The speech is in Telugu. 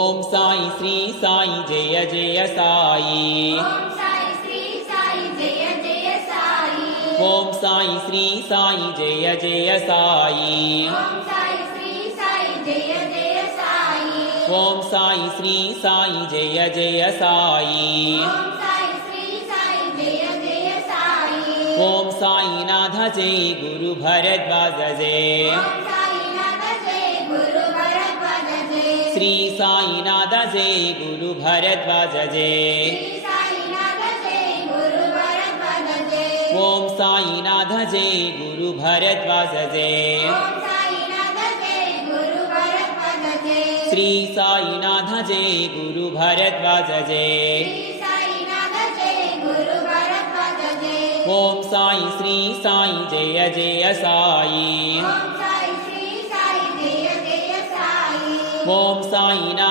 ఓం సాయి శ్రీ సాయి జయ జయ సాయి. ఓం సాయి శ్రీ సాయి జయ జయ సాయి. ఓం సాయి శ్రీ సాయి జయ జయ సాయి. ఓం సాయి శ్రీ సాయి జయ జయ సాయి. ఓం సాయి శ్రీ సాయి జయ జయ సాయి. ఓం సాయి శ్రీ సాయి జయ జయ సాయి. ఓం సాయినాథ జై గురు భరద్వాజ జై. ఓం సాయినాథ జై గురు భరద్వాజ జై. శ్రీ సాయినాథ జై గురు భరద్వాజ జై. శ్రీ సాయినాథ జై గురు భరద్వాజ జై. ఓం సాయినాథ జై గురు భరద్వాజ జై. ఓం సాయినాథ జై గురు భరద్వాజ జై. శ్రీ సాయినాథ జై గురు భరద్వాజ జై. శ్రీ సాయినాథ జై గురు భరద్వాజ జై. ఓం సాయి శ్రీ సాయి జయ జయ సాయి. ఓం సాయి శ్రీ సాయి జయ జయ సాయి. ఓం సాయినాథ